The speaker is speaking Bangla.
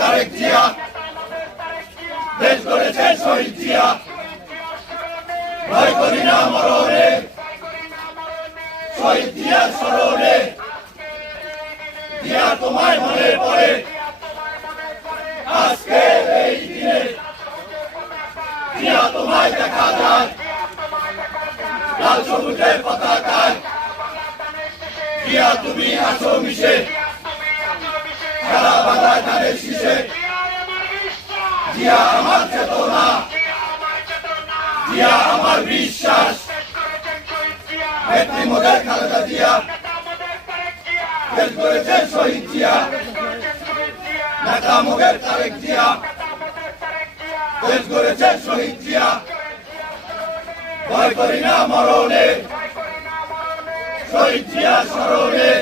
তারেক জিয়া দেশ গড়েছে শহীদ জিয়া ভয় করি না মরণে শহীদ জিয়ার স্মরণে জিয়া তোমায় মনে পড়ে আজকে এই দিনে জিয়া তোমায় দেখা যায় লাল সবুজের পতাকায় জিয়া তুমি আসো মিশে সারা বাংলায় ধানের শীষে জিয়া আমার চেতনা জিয়া আমার বিশ্বাস নেত্রী মোদের খালেদা জিয়া দেশ গড়েছেন শহীদ জিয়া নেতা মোদের তারেক জিয়া দেশ গড়েছেন শহীদ জিয়া ভয় করি না মরণে শহীদ জিয়া স্মরণে